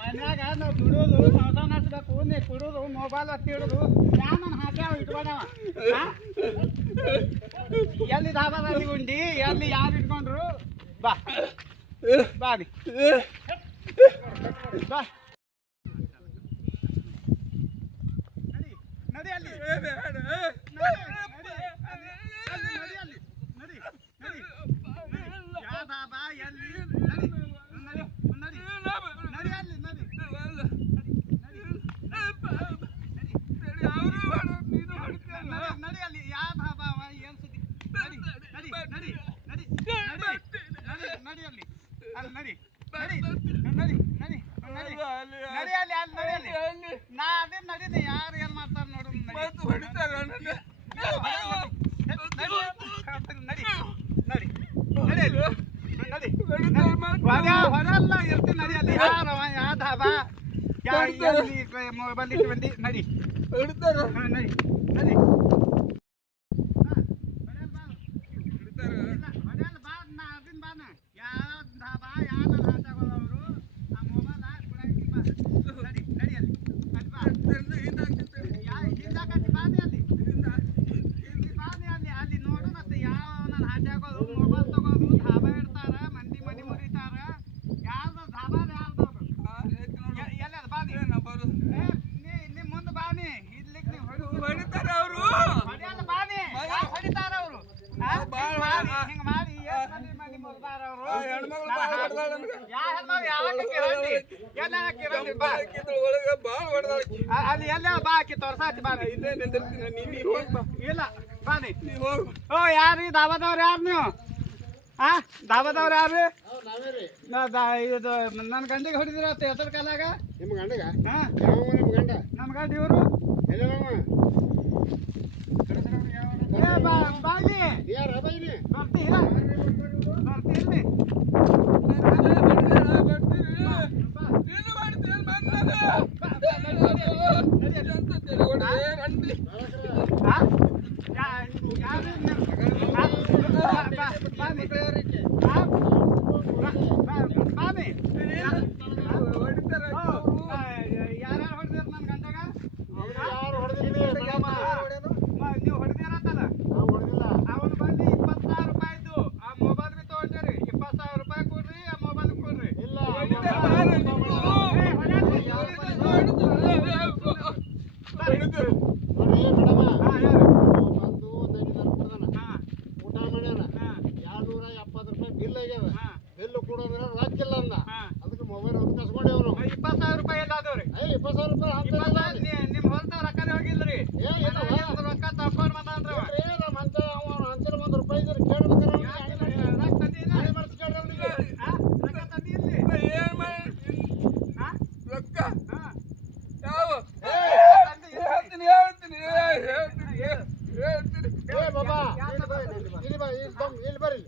ಮನ್ಯಾಗ ನಾವು ಬಿಡೋದು ಸಂಸಾರ ನಡೆಸಬೇಕು ನೀ ಕುಡೋದು ಮೊಬೈಲ್ ಹತ್ತಿಡೋದು ನಾನು ಹಾಕ್ಯಾವ ಇಟ್ಕೊಂಡವ ಎಲ್ಲಿ ಧಾಬಾದಲ್ಲಿ ಉಂಡಿ ಎಲ್ಲಿ ಯಾರು ಇಟ್ಕೊಂಡ್ರು ಬಾ ಬಾಡಿ ಬಾ ನಡಿ ನಡಿ ಅಲ್ಲಿ ಯಾರು ಏನ್ ಮಾಡ್ತಾರ ನೋಡು ಹೊರಲ್ಲ ಇರ್ತೀನಿ ನಡಿಯಲ್ಲಿ ಯಾರವ ಯಾವ ಧಾಬಾ ಮೊಬೈಲ್ ಇಟ್ಟು ಬಂದಿ ನಡಿ ನಡಿ ನಡಿ ಅಲ್ಲಿ ಎಲ್ಲ ಬಾಕಿ ತೋರ್ಸಾತಿ ಬಾ ಇಲ್ಲ ಬಾನಿ ಓ ಯಾರು ದಾಬಾದವ್ರು ಯಾರು ನೀವು ಹಾ ದಾಬಾದವ್ರು ಯಾರು ಇದು ನನ್ನ ಗಂಡಿಗೆ ಹೊಡಿದಿರತ್ತ ಹೆಸರು ಕಾಲಾಗ ನಿಮ್ಮ ಗಂಡಗ ನಮ್ಮ ಗಂಡ ಇವರು ಬಾಗಿ ಬರ್ತೀರ ಬರ್ತೀರಿ 20,000 ರೂಪಾಯಿ ನಿಮ್ ಹೊಲ್ತಾವ ರೊಕ್ಕನೇ ಹೋಗಿಲ್ರಿ ರೊಕ್ಕ ತಕೊಂಡ್ ಬಂದ್ರಿ ಅಂತರ 1 ರೂಪಾಯಿ ಇದ್ರೆ ಕೇಳ್ಬೇಕಾರ ರೊಕ್ಕ ತಂದಿಲ್ಲ ಮಾಡಿಸ್ಕೊಳ್ರಿ ಅವನಿಗೆ ರೊಕ್ಕ ತಂದಿಲ್ರಿ ಏನ್ ಮಾಡಿ ರೊಕ್ಕ ಯಾವ ಹೇಳ್ತೀನಿ ಬಾಬಾ ಇಲ್ಲಿ ಬಾ ಇಲ್ಲಿ ಬರ್ರಿ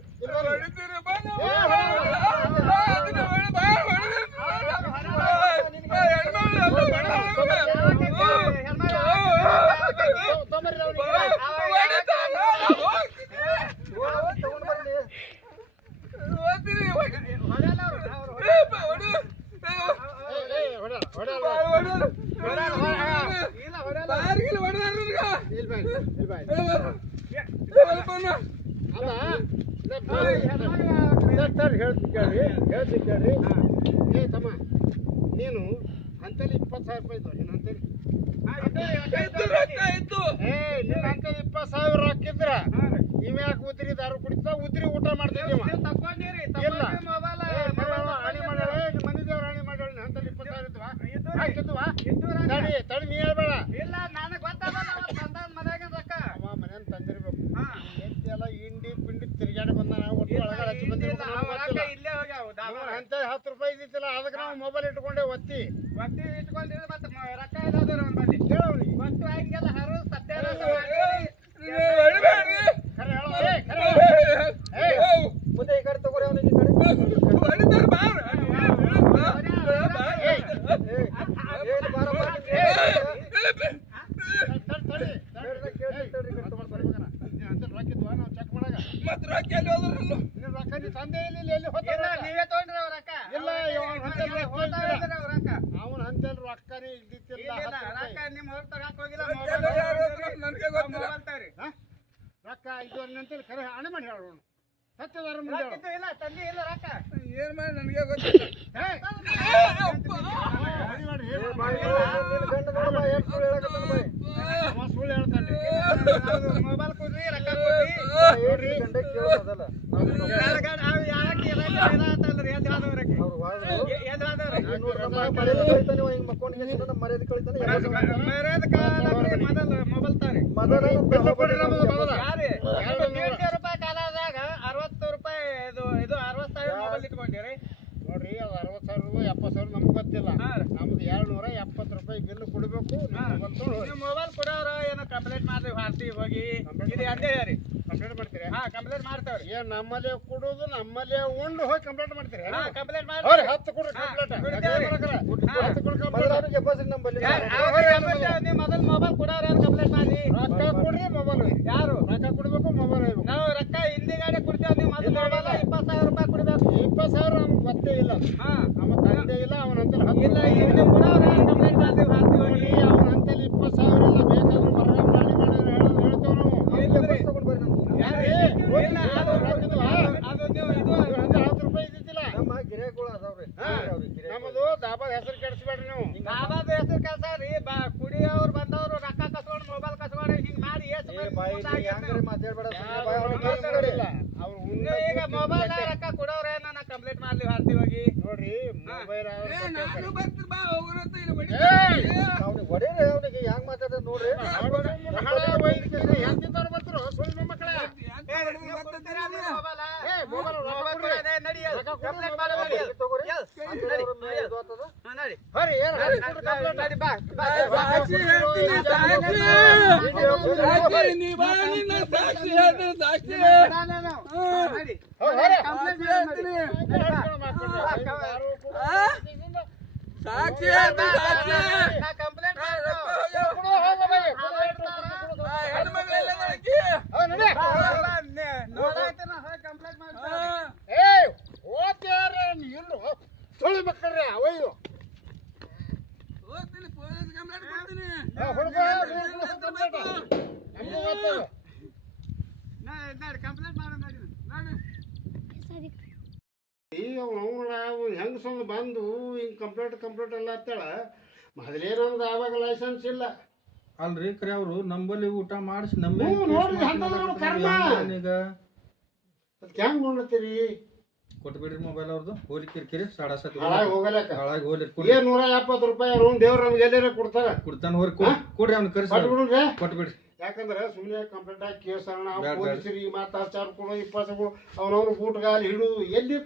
ಹೇಳ್ತಿ ಕೇಳ್ರಿ ಏ ತಮ್ಮ ನೀನು ಅಂತಲ್ಲಿ 20,000 ರೂಪಾಯಿ ಇದ್ದು ನಿನ್ನ ಅಂತಲ್ಲಿ ನಿನ್ನ ಅಂತಲ್ಲಿ 20,000 ಹಾಕಿದ್ರ ಇವ್ಯಾಕೆ ಉದ್ರಿ ದಾರು ಕುಡಿತಾ ಉದ್ರಿ ಊಟ ಮಾಡ್ತಿದ್ದೀವ ಇಲ್ಲ ಹಾನಿ ಮಾಡ್ಯಾಳ ಮನೆ ದೇವ್ರ ಹಾನಿ ಮಾಡ್ಯಾಳ ಅಂತಲ್ಲಿ 20,000 ಇದ್ವಾ ಹಾಕಿದ್ವಾ ತಡಿ ನೀ ಹೇಳ್ಬೇಡ ಇಲ್ಲ ನನಗೆ ಗೊತ್ತಾಗಲ್ಲ ಮನ್ಯಾಗ ರೊಕ್ಕ ಅವ ಮನೆಯನ್ ತಂದಿರ್ಬೇಕು ಎಲ್ಲ ಇಂಡಿ ಪಿಂಡಿ ತಿರುಗಾಡಿ ಬಂದ ಒಟ್ಟು ಒಳಗಡೆ ಹಚ್ಚಿ ಇಲ್ಲೇ ಹೋಗ್ಯಾವ ಅಂತ 10 ರೂಪಾಯಿ ಇದ್ದಿತ್ತಿಲ್ಲ ಅದಕ್ಕೆ ನಾವು ಮೊಬೈಲ್ ಇಟ್ಕೊಂಡೆ ಒತ್ತಿ ಇಟ್ಕೊಂಡಿದ್ರೆ ಮತ್ತೆ ರೊಕ್ಕ ಇದಾದ್ರೆ ಅವ್ನ ಬಲ್ಲಿ ಕೇಳವ್ನಿಗೆ ಒಟ್ಟು ಹಂಗೆಲ್ಲ ಹರು ಸತ್ಯಾನಾಶ ಮುಂದೆ ಈ ಕಡೆ ತಗೋರಿ ಅವನಿಗೆ ಈ ಕಡೆ ತಂದೆ ಎಲ್ಲಿ ಹೋಗ್ತಾರ ನೀವೇ ತಗೊಂಡ್ರಿ ಅವ್ರ ರೊಕ್ಕ ಇಲ್ಲ ಅವನ ಅಂತೇಳಿ ರೊಕ್ಕನೇ ಇದ್ದಿತ್ತಿಲ್ಲ ರೊಕ್ಕ ನಿಮ್ ಹೊರತಾಗ ಹೋಗಿಲ್ಲ ರೊಕ್ಕ ಇದು ಅಂತೇಳಿ ಕರೆ ಹಣೆ ಮಾಡಿ ಹೇಳೋಣ ಸತ್ಯದಾರ ಮುಂದೆ ಇಲ್ಲ ತಂದಿ ಇಲ್ಲ ರೊಕ್ಕ ಏನ್ ಮಾಡಿ ನನಗೆ ಗೊತ್ತಿಲ್ಲ ಸುಳ್ಳು ಹೇಳ್ತಾನೆ ಮೊಬೈಲ್ ಕೊಡ್ರಿ ರೊಕ್ಕ ಕಾಲದಾಗ 60 ರೂಪಾಯಿ ಇದು 60,000 ಮೊಬೈಲ್ ಇಟ್ಕೊಂಡಿರಿ ನೋಡ್ರಿ ಅದು 60,000 70,000 ನಮ್ಗೆ ಗೊತ್ತಿಲ್ಲ ನಮ್ದು 270 ರೂಪಾಯಿ ಬಿಲ್ ಕೊಡ್ಬೇಕು ಮೊಬೈಲ್ ಕೊಡೋರ ಏನೋ ಕಂಪ್ಲೇಂಟ್ ಮಾಡ್ರಿ ಹಾರ್ತಿ ಹೋಗಿ ಇದು ಅದೇ ರೀ ಕಂಪ್ಲೇಂಟ್ ಮಾಡ್ತೀರಿ ಕಂಪ್ಲೇಂಟ್ ಮಾಡ್ತಾವ್ರಿ ಏನ್ ನಮ್ಮಲ್ಲೇ ಕೊಡೋದು ನಮ್ಮಲ್ಲೇ ಉಂಡು ಹೋಗಿ ಕಂಪ್ಲೇಂಟ್ ಮಾಡ್ತೀರಿ ಕಂಪ್ಲೇಂಟ್ ಅವ್ರಿ 10 ಕೊಡ್ರಿ ನೀವು ಮೊದಲು ಮೊಬೈಲ್ ಕೊಡೋರ ಕಂಪ್ಲೇಂಟ್ ಮಾಡಿ ರೊಕ್ಕ ಕೊಡ್ರಿ ಮೊಬೈಲ್ ಯಾರು ರೊಕ್ಕ ಕೊಡ್ಬೇಕು ಮೊಬೈಲ್ ನಾವು ರೊಕ್ಕ ಹಿಂದಿ ಗಾಡಿ ಕೊಡ್ತೇವೆ ನೀವು ಮೊದಲು ಮೊಬೈಲ್ 20,000 ರೂಪಾಯಿ ಕೊಡ್ಬೇಕು 20,000 ನಮ್ಗೆ ಗೊತ್ತೇ ಇಲ್ಲ ನಮ್ಮ ತಂದೆ ಇಲ್ಲ ಅವನಂತಲ್ಲಿ ಇಲ್ಲ ನೀವು ಕೊಡೋರ ಕಂಪ್ಲೇಂಟ್ ಮಾಡ್ತೀವಿ ಹಾರ್ತಿ ಹೋಗಿ ಅವನಂತಲ್ಲಿ 20,000 ಎಲ್ಲ ಬೇಕಾದ್ರೆ ಬರಗಾಲ ಮಾಡಿ ಹೇಳ್ತೇವೆ ನಾವು ಅದು ನೀವು ಇದು 10 ರೂಪಾಯಿ ಇದ್ದಿದ್ದಿಲ್ಲ ನಮ್ಮ ಗಿರೇಗಳು ಅದಾವ್ರಿ ನಮ್ಮದು ದಾಬಾದ ಹೆಸರು ಕೆಡಿಸ್ಬೇಡ್ರಿ ನೀವು ದಾಬಾದ ಹೆಸರು ಕೆಲಸ ರೀ ಕುಡಿಯೋರು ಬಂದವರು ರೊಕ್ಕ ಕಸ್ಕೊಂಡು ಮೊಬೈಲ್ ಕಸ್ಕೊಂಡು ಹಿಂಗ್ ಮಾಡಿ ಈಗ ಮೊಬೈಲ್ ರೊಕ್ಕ ಕೊಡೋರ ನಾನು ಕಂಪ್ಲೇಂಟ್ ಮಾಡ್ಲಿ ಹಾರ್ತಿ ಹೋಗಿ ನೋಡ್ರಿ ಮೊಬೈಲ್ ಹೊಡೀರಿ ಅವನಿಗೆ ಹೆಂಗ್ ಮಾತಾಡ ನೋಡ್ರಿ ಎಂತಿದ್ದವ್ರು ಬರ್ತಾರೋ ಸುಳ್ಳು ಮಕ್ಕಳ ಸಾಕ್ಷಿ ಕಂಪ್ಲೇಂಟ್ ಸುಳ್ಳು ಮಕ್ಕಳ್ರಿ ಅವಯ್ಯು ಕಂಪ್ಲೇಂಟ್ ಹೆಂಗಸೊಂದು ಬಂದು ಹಿಂಗೆ ಕಂಪ್ಲೇಂಟ್ ಎಲ್ಲ ಹತ್ತಾಳ ಮೊದಲೇ ನಮ್ದು ಆವಾಗ ಲೈಸೆನ್ಸ್ ಇಲ್ಲ ಅಲ್ರಿ ಕರೆ ಅವರು ನಂಬಲ್ಲಿ ಊಟ ಮಾಡಿಸಿ ನಮ್ಮ ನೋಡ್ರಿ ಅದಕ್ಕೆ ಹೆಂಗ್ ನೋಡ್ತೀರಿ ಕೊಟ್ಬಿಡ್ರಿ ಮೊಬೈಲ್ ಅವ್ರದ್ದು ಹೋಲಿ ಕಿರಿಕಿರಿ ಸಾಡಾಸತಿ ಹಾಳಾಗಿ ಹೋಗಲಕ್ಕ ಹಾಳಾಗಿ ಹೋಲಿ ಏನ್ 170 ರೂಪಾಯಿ ಅವ್ನು ದೇವ್ರ ನಮ್ಗೆ ಎಲ್ಲಾರ ಕೊಡ್ತಾರ ಕೊಡ್ತಾನ ಹೋರಿ ಕೊಡ್ರಿ ಅವ್ನ ಕರ್ಸಿ ಕೊಟ್ಬಿಡ್ರಿ ಕೊಟ್ಬಿಡ್ರಿ ಯಾಕಂದ್ರೆ ಸುಮ್ಮನೆ ಕಂಪ್ಲೇಂಟ್ ಆಗಿ ಕೇಸ್ ಪೊಲೀಸರಿಗೆ ಮಾತಾ ಚಾರ್ ಕೊಡು 20 ಕೊಡು ಅವನವ್ರು ಬೂಟ್ಗಾಲಿ ಹಿಡಿದು ಎಲ್ಲಿ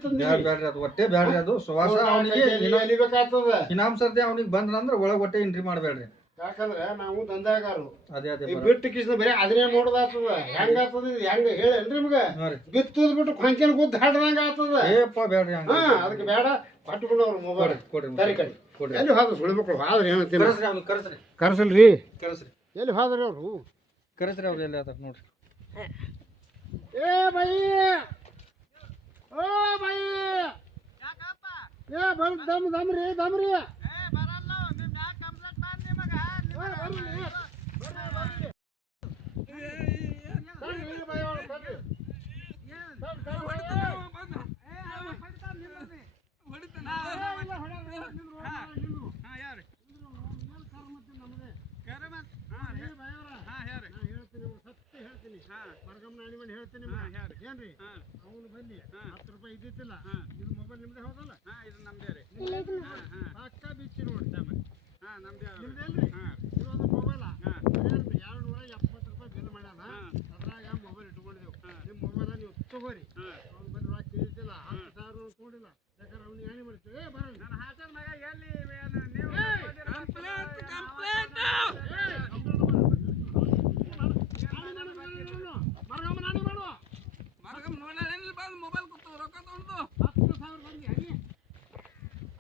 ಬ್ಯಾಡ್ರಿ ಅದು ಒಟ್ಟೆ ಬ್ಯಾಡ್ರಿ ಅದು ಸುವಾಸ ಅವನಿಗೆ ಎಲಿಬೇಕಾಗ್ತದ ಇನಾಮ್ ಸರ್ತಿ ಅವ್ನಿಗೆ ಬಂದ್ರಂದ್ರ ಒಳಗ್ ಒಟ್ಟೆ ಎಂಟ್ರಿ ಮಾಡ್ಬೇಡ್ರಿ ಯಾಕಂದ್ರೆ ನಾವು ದಂಧೆಗಾರರು ಅದೇ ಅದೇ ಬಿಟ್ಟು ಕಿಸ್ನ ಬರೀ ಅದನ್ನೇ ನೋಡೋದಾಗ್ತದ ಹೆಂಗ ಆಗ್ತದ ಹೆಂಗ ಹೇಳೇನ್ರಿ ನಿಮ್ಗ ಬಿತ್ತುದ್ ಬಿಟ್ಟು ಕೊಂಚನ ಗುದ್ದು ಹಾಡ್ದಂಗ ಆಗ್ತದ ಏಪ್ಪ ಬ್ಯಾಡ್ರಿ ಹಂಗ ಅದಕ್ಕೆ ಬೇಡ ಕೊಟ್ಬಿಡು ಅವ್ರ ಮೊಬೈಲ್ ಕೊಡ್ರಿ ಸರಿ ಕಡೆ ಕೊಡ್ರಿ ಎಲ್ಲಿ ಹೋದ ಸುಳಿ ಮಕ್ಕಳು ಆದ್ರೆ ಏನಂತೀನಿ ಕರ್ಸ್ರಿ ಅವ್ನಿಗೆ ಕರ್ಸ್ರಿ ಕರ್ಸಲ್ರಿ ಕರ್ಸ್ರಿ ಎಲ್ಲಿ ಹೋದ್ರಿ ಅವ್ರು ಕರ್ಸ್ರಿ ಅವ್ರು ಎಲ್ಲಿ ಅದ ನೋಡ್ರಿ ಏ ಬೈ ಓ ಬೈ ಏ ಬರ್ ದಮ್ರಿ ದಮ್ರಿ ಹೇಳ್ತೀನಿ ಏನ್ರಿ ಅವನು ಬನ್ನಿ 10 ರೂಪಾಯಿ ಇದ್ದಿತ್ತಿಲ್ಲ ಇದು ಮೊಬೈಲ್ ನಿಮ್ದೇ ಹೌದಲ್ಲ ಇದು ನಮ್ದೇ ರೀ ಪಕ್ಕ ಬಿಚ್ಚಿ ನೋಡಿ ನಮ್ದೇ ನಿಮ್ದೇನ್ರಿ ಇದೊಂದು ಮೊಬೈಲ 270 ರೂಪಾಯಿ ಬಿಲ್ ಮಾಡ್ಯಾನ ಅದ್ರಾಗ ಮೊಬೈಲ್ ಇಟ್ಕೊಂಡಿದ್ದೆವು ನಿಮ್ಮ ಮೊಬೈಲ ನೀವು ತಗೋರಿ ಅವ್ನು ಬಂದು ರೊಕ್ಕ ಕೇಳಿದ್ದಿಲ್ಲ 10,000 ತಗೊಂಡಿಲ್ಲ ಯಾಕಂದ್ರೆ ಅವ್ನಿಗೆ ಏನೇ ಮಾಡ್ತೀವಿ ಬರೋಣ ನನ್ನ ಹಾಟಲ್ ಮಗ ಎಲ್ಲಿ ನೀವು ಮೊಬೈಲ್ ಕೊಟ್ಟು ರೊಕ್ಕ ತಗೊಂಡು 10,000 ಬಂದಿ ಅಲ್ಲಿ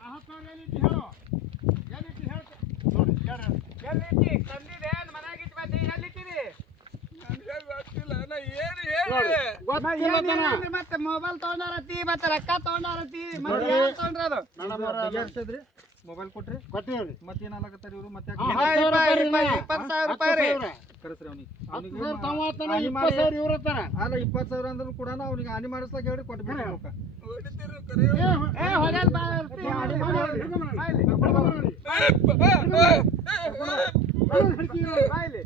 10,000 ಎಲ್ಲಿಟ್ಟು ಹೇಳು ಎಲ್ಲಿಟ್ಟು ಹೇಳ್ತೆ ನೋಡಿ ಎಲ್ಲಿಟ್ಟಿ ತಂದಿದೆ ಮನೆಯಾಗಿಟ್ಟು ಬಂದು ಎಲ್ಲಿಟ್ಟಿರಿ ನನಗೆ ಗೊತ್ತಿಲ್ಲ ನಾ ಏನು ಹೇಳಿ ಮತ್ತೆ ಮೊಬೈಲ್ ತಗೊಂಡಾರತಿ ಮತ್ತೆ ರೊಕ್ಕ ತಗೊಂಡಾರತಿ ಮತ್ತೆ ಯಾರು ತಗೊಂಡ್ರದು ತೆಗಿಯಾಡ್ಸದ್ರಿ ಮೊಬೈಲ್ ಕೊಟ್ರಿ ಕೊಟ್ಟಿವ್ರಿ ಮತ್ತೇನ್ ಅಲ್ಲಕತ್ತಾರ ಇವ್ರು ಮತ್ತೆ 20,000 ರೂಪಾಯಿ ರೀ ಕರ್ಸ್ರಿ ಅವ್ನಿಗೆ 20,000 ಇವ್ರ ಹತ್ತಾರ ಅಲ್ಲ 20,000 ಅಂದ್ರೂ ಕೂಡ ಅವ್ನಿಗೆ ಹಾನಿ ಮಾಡಿಸ್ಲಾಕ ಹೇಳಿ ಕೊಟ್ಬಿಡ್ರಿ ರೊಕ್ಕ ಹೊಡಿತೀರಿ ಕರೆ ಏ ಹೋಗಲ್ ಬಾ ಬಾಯ್ಲಿ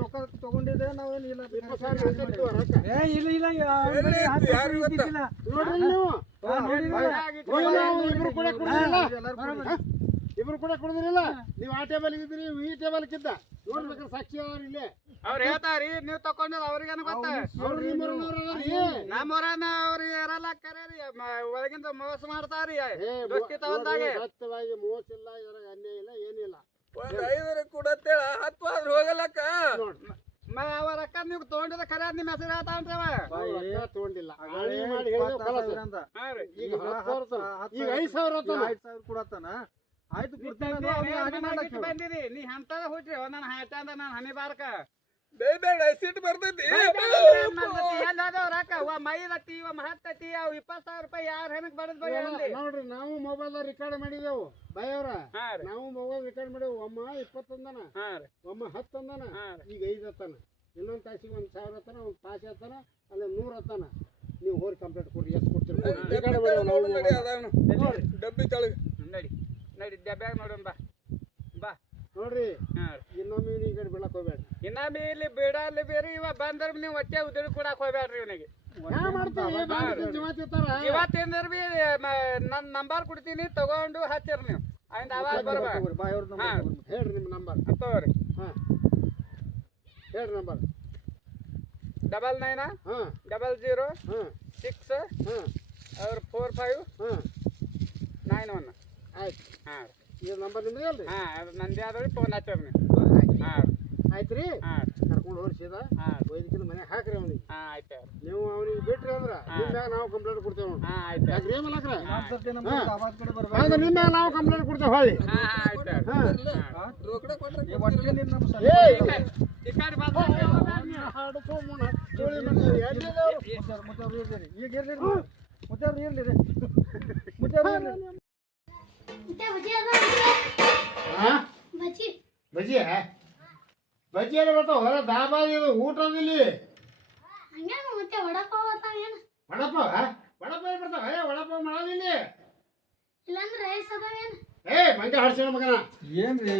ರೊಕ್ಕ ತಗೊಂಡಿದ್ರೆ ನಾವೇನು ಇಲ್ಲ ಯಾರು ಗೊತ್ತಾ ಇಬ್ರು ಕೂಡ ಕುಡಿದ್ರಿಲ್ಲ ನೀವು ಆ ಟೇಬಲ್ ಇದ್ರಿ ಈ ಟೇಬಲ್ ಕಿದ್ದ ನೋಡ್ಬೇಕಾದ್ರೆ ಸಾಕ್ಷಿ ಅವ್ರ ಇಲ್ಲೇ ಅವ್ರು ಹೇಳ್ತಾರಿ ನೀವು ತಕೊಂಡದ ಅವ್ರಿಗೇನು ಗೊತ್ತ ನಮ್ಮವ್ರನ್ನ ಅವ್ರಿಗೆ ಇರಲ್ಲ ಕರೀರಿ ಒಳಗಿಂದ ಮೋಸ ಮಾಡ್ತಾರಿ ದೋಸ್ತಿ ತಗೊಂಡಾಗೆ ಸತ್ಯವಾಗಿ ಮೋಸ ಇಲ್ಲ ಇದ್ರಾಗ ಅನ್ಯಾಯ ಇಲ್ಲ ಏನಿಲ್ಲ ಒಂದ್ 5 ಕೊಡತ್ತೇಳ 10 ಆದ್ರೂ ಹೋಗಲಕ್ಕ ಅವ ರೊಕ್ಕ ನೀವು ತಗೊಂಡಿದ ಖರೆ ನಿಮ್ಮ ಹೆಸರು ಹೇಳ್ತಾನ್ರಿ ಅವ ತಗೊಂಡಿಲ್ಲ ಮಾಡಿ ಈಗ 5,000 ಕೊಡತ್ತಾನ ಆಯ್ತು ಬಂದಿರಿ ನೀ ಅಂತದ ಹುಟ್ರಿ ನನ್ನ ಹಾಟಂದ ನಾನು ಹನಿ ಬಾರ್ಕ ಬೇಡ ಸಿಟ್ಟು ಬರ್ತೈತಿ ರೊಕ್ಕ ಮೈದತಿ ಮಹತ್ತತಿ ಅವ್ 20,000 ರೂಪಾಯಿ ಯಾರು ಹೆಣಕ್ ಬಡದ್ ನೋಡ್ರಿ ನಾವು ಮೊಬೈಲ್ ರೆಕಾರ್ಡ್ ಮಾಡಿದೆವು ಬೈಯವ್ರ ನಾವು ಮೊಬೈಲ್ ರೆಕಾರ್ಡ್ ಮಾಡೇವು ಒಮ್ಮ 20 ಅಂದನ ಒಮ್ಮ 10 ಅಂದನ ಈಗ 5 ಹತ್ತಾನ ಇನ್ನೊಂದ್ ತಾಸಿಗೆ 1,000 ಹತ್ತಾನ ಒಂದ್ ತಾಸಿ ಹತ್ತಾನ ಅಲ್ಲ 100 ಹತ್ತಾನ ನೀವು ಹೋಗಿ ಕಂಪ್ಲೇಂಟ್ ಕೊಡ್ರಿ ಎಷ್ಟು ಕೊಡ್ತೀರಿ ಡಬ್ಬಿ ತಳಗ ನಡಿ ನಡಿ ಡಬ್ಬ್ಯಾಗ ನೋಡೋಣ ಬಾ ಬಾ ನೋಡ್ರಿ ಇನ್ನೊಮ್ಮೆ ಈ ಕಡೆ ಬೀಳಕ್ ಹೋಗ್ಬೇಡ್ರಿ ಇನ್ನೊಮ್ಮೆ ಇಲ್ಲಿ ಬಿಡಲ್ಲಿ ಬೇರೆ ಇವ ಬಂದ್ರ ನೀವು ಹೊಟ್ಟೆ ಉದುರಿ ಕೊಡಕ್ ಹೋಗ್ಬೇಡ್ರಿ ಇವನಿಗೆ ಇವತ್ತಿಂದ್ರ ಬಿ ನನ್ನ ನಂಬರ್ ಕೊಡ್ತೀನಿ ತಗೊಂಡು ಹಚ್ಚಿರಿ ನೀವು ಅಯಿಂದ ಅವಾಗ ಬರ್ಬೇಕು ಹೇಳ್ರಿ ನಿಮ್ಮ ನಂಬರ್ ತಗೋರಿ ಹೇಳ್ರಿ ನಂಬರ್ 99 00 6 45 91 ಆಯ್ತು ಹಾಂ ಈ ನಂಬರ್ ನಿಮ್ದು ಅಲ್ರಿ ಅದು ನಂದೇ ಆದ್ರಿ ಫೋನ್ ಹಚ್ಚಿರಿ ನೀವು ಹಾಂ ಆಯ್ತು ರೀ ಕರ್ಕೊಂಡು ಹೋಗ್ಸಿದ ವೈದ್ಯಕಿನ ಮನೆ ಹಾಕ್ರಿ ಅವನಿಗೆ ಆಯ್ತು ನೀವು ಅವನಿಗೆ ಬಿಟ್ರಿ ಅಂದ್ರ ನಿಮ್ದಾಗ ನಾವು ಕಂಪ್ಲೇಂಟ್ ಕೊಡ್ತೇವೆ ಆಯ್ತು ಯಾಕ್ರಿ ಮಲಕ್ರ ನಿಮ್ದಾಗ ನಾವು ಕಂಪ್ಲೇಂಟ್ ಕೊಡ್ತೇವೆ ಹೊಳ್ಳಿ ರೊಕ್ಕ ಕೊಟ್ರೆ ಬಜ್ಜಿ ಬಜ್ಜಿ ಎಲ್ಲ ಬರ್ತಾವ ಹೊರ ದಾಬಾ ಇದು ಊಟದಲ್ಲಿ ವಡಪಾವ ಬರ್ತಾವ ವಡಪಾವ ಮಾಡೋದಿಲ್ಲ ಏ ಮಂಜ ಹಾಡ್ಸಿನ ಮಗನ ಏನ್ರಿ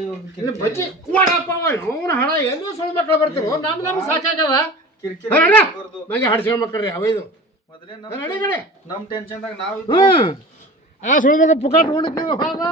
ಬಜ್ಜಿ ವಡಪಾವ ಅವನ ಹಣ ಎಲ್ಲೂ ಸುಳ್ಳು ಮಕ್ಕಳು ಬರ್ತಿರೋ ನಮ್ ಸಾಕಾಗದ ಕಿರಿಕಿರಿ ಹಾ, ನಡೆ. ಬರ್ದು. ನಂಗೆ ಹಡ್ಸ್ಕೊಂಡ್ ಮಕ್ಕಳ್ರಿ ಅವೈದು ಮೊದಲೇ ನಡಿ ಕಡೆ ನಮ್ ಟೆನ್ಷನ್ದಾಗ ನಾವು ಹ್ಮ್ ಆ ಸುಳ್ಮಗ ಪುಕಾಟ್ ಹೊಂಡಕ್ಕೆ ಹೋದ